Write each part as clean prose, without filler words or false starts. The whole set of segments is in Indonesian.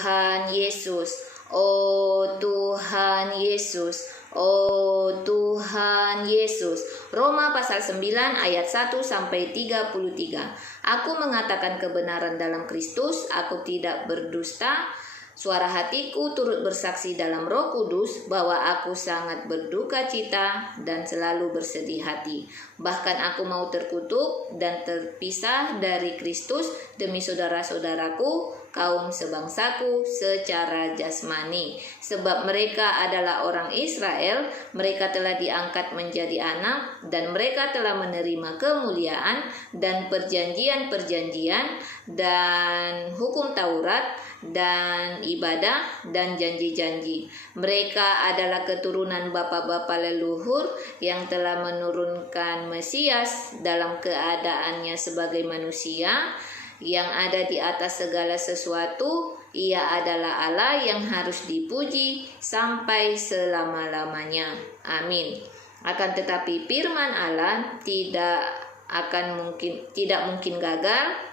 Tuhan Yesus, oh Tuhan Yesus, oh Tuhan Yesus. Roma pasal 9 ayat 1 sampai 33. Aku mengatakan kebenaran dalam Kristus, aku tidak berdusta. Suara hatiku turut bersaksi dalam Roh Kudus bahwa aku sangat berduka cita dan selalu bersedih hati. Bahkan aku mau terkutuk dan terpisah dari Kristus demi saudara-saudaraku, kaum sebangsaku secara jasmani. Sebab mereka adalah orang Israel, mereka telah diangkat menjadi anak, dan mereka telah menerima kemuliaan dan perjanjian-perjanjian dan hukum Taurat dan ibadah dan janji-janji. Mereka adalah keturunan bapa-bapa leluhur yang telah menurunkan Mesias dalam keadaannya sebagai manusia yang ada di atas segala sesuatu. Ia adalah Allah yang harus dipuji sampai selama-lamanya. Amin. Akan tetapi firman Allah tidak mungkin gagal.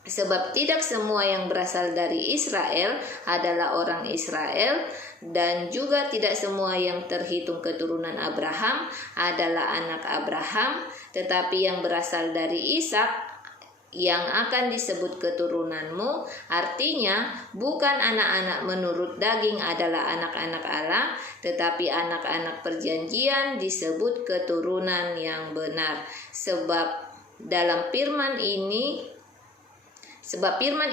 Sebab tidak semua yang berasal dari Israel adalah orang Israel, dan juga tidak semua yang terhitung keturunan Abraham adalah anak Abraham, tetapi yang berasal dari Ishak yang akan disebut keturunanmu, artinya bukan anak-anak menurut daging adalah anak-anak Allah, tetapi anak-anak perjanjian disebut keturunan yang benar. Sebab firman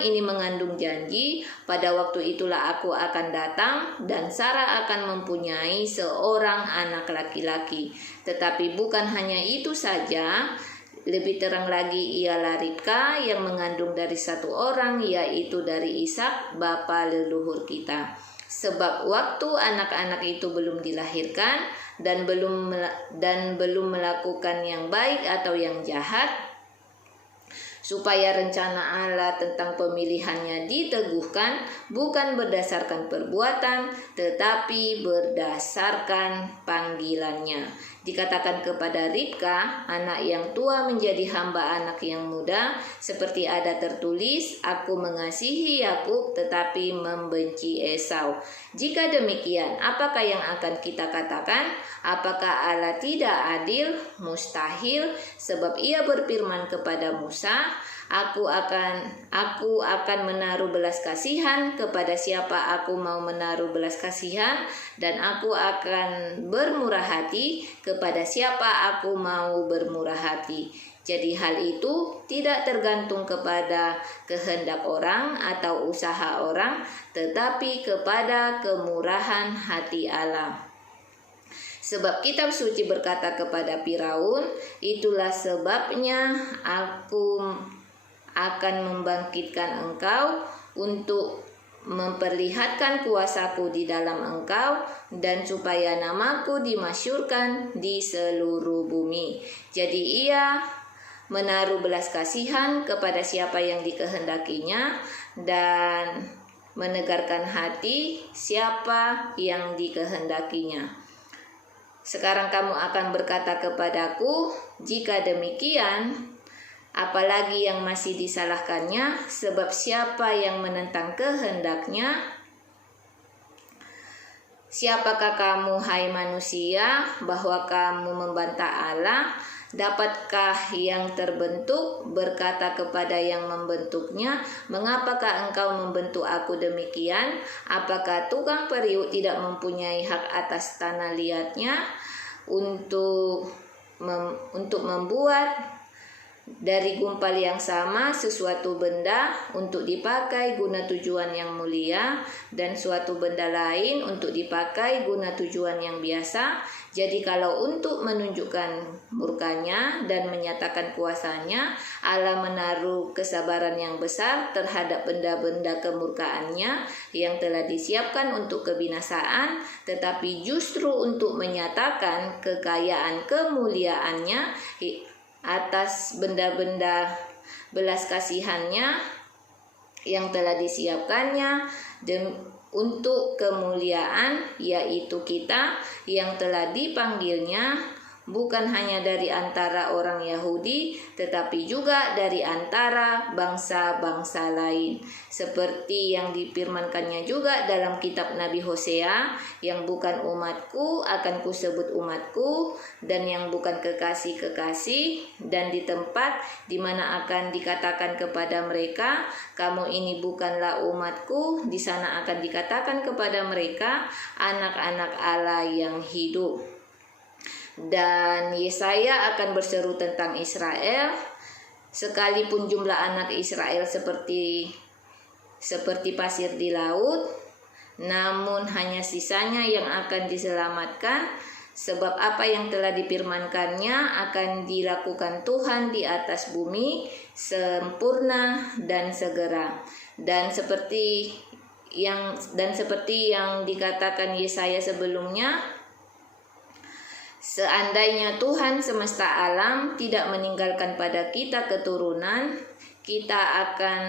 ini mengandung janji, pada waktu itulah aku akan datang dan Sarah akan mempunyai seorang anak laki-laki. Tetapi bukan hanya itu saja, lebih terang lagi ialah Ribka yang mengandung dari satu orang, yaitu dari Ishak bapa leluhur kita. Sebab waktu anak-anak itu belum dilahirkan dan belum melakukan yang baik atau yang jahat, supaya rencana Allah tentang pemilihannya diteguhkan bukan berdasarkan perbuatan, tetapi berdasarkan panggilannya. Dikatakan kepada Ribka, anak yang tua menjadi hamba anak yang muda, seperti ada tertulis, aku mengasihi Yakub tetapi membenci Esau. Jika demikian, apakah yang akan kita katakan? Apakah Allah tidak adil? Mustahil, sebab Ia berfirman kepada Musa, Aku akan menaruh belas kasihan kepada siapa aku mau menaruh belas kasihan, dan aku akan bermurah hati kepada siapa aku mau bermurah hati. Jadi hal itu tidak tergantung kepada kehendak orang atau usaha orang, tetapi kepada kemurahan hati Allah. Sebab kitab suci berkata kepada Firaun, itulah sebabnya aku akan membangkitkan engkau untuk memperlihatkan kuasaku di dalam engkau, dan supaya namaku dimasyurkan di seluruh bumi. Jadi ia menaruh belas kasihan kepada siapa yang dikehendakinya, dan menegarkan hati siapa yang dikehendakinya. Sekarang kamu akan berkata kepadaku, jika demikian, apalagi yang masih disalahkannya, sebab siapa yang menentang kehendaknya? Siapakah kamu, hai manusia, bahwa kamu membantah Allah? Dapatkah yang terbentuk berkata kepada yang membentuknya, mengapakah engkau membentuk aku demikian? Apakah tukang periuk tidak mempunyai hak atas tanah liatnya untuk membuat dari gumpal yang sama sesuatu benda untuk dipakai guna tujuan yang mulia, dan suatu benda lain untuk dipakai guna tujuan yang biasa? Jadi kalau untuk menunjukkan murkanya dan menyatakan kuasanya, Allah menaruh kesabaran yang besar terhadap benda-benda kemurkaannya yang telah disiapkan untuk kebinasaan, tetapi justru untuk menyatakan kekayaan kemuliaannya atas benda-benda belas kasihannya yang telah disiapkannya untuk kemuliaan, yaitu kita yang telah dipanggilnya bukan hanya dari antara orang Yahudi, tetapi juga dari antara bangsa-bangsa lain. Seperti yang difirmankannya juga dalam kitab Nabi Hosea, yang bukan umatku akan kusebut umatku, dan yang bukan kekasih-kekasih, dan di tempat di mana akan dikatakan kepada mereka, kamu ini bukanlah umatku, di sana akan dikatakan kepada mereka, anak-anak Allah yang hidup. Dan Yesaya akan berseru tentang Israel, sekalipun jumlah anak Israel seperti pasir di laut, namun hanya sisanya yang akan diselamatkan, sebab apa yang telah difirmankannya akan dilakukan Tuhan di atas bumi, sempurna dan segera. Dan seperti yang dikatakan Yesaya sebelumnya, seandainya Tuhan semesta alam tidak meninggalkan pada kita keturunan, kita akan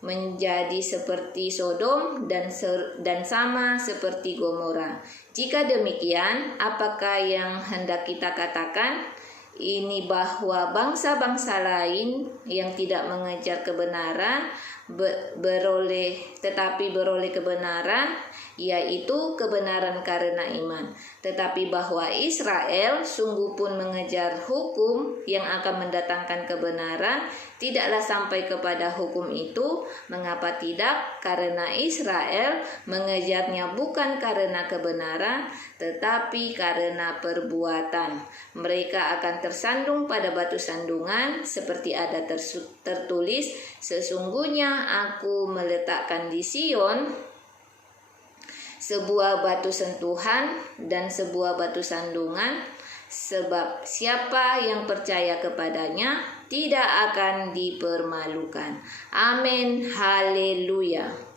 menjadi seperti Sodom dan sama seperti Gomora. Jika demikian, apakah yang hendak kita katakan? Ini bahwa bangsa-bangsa lain yang tidak mengejar kebenaran beroleh kebenaran, yaitu kebenaran karena iman. Tetapi bahwa Israel sungguh pun mengejar hukum yang akan mendatangkan kebenaran, tidaklah sampai kepada hukum itu. Mengapa tidak? Karena Israel mengejarnya bukan karena kebenaran, tetapi karena perbuatan. Mereka akan tersandung pada batu sandungan, seperti ada tertulis, sesungguhnya aku meletakkan di Sion sebuah batu sentuhan dan sebuah batu sandungan, sebab siapa yang percaya kepadanya tidak akan dipermalukan. Amin. Haleluya.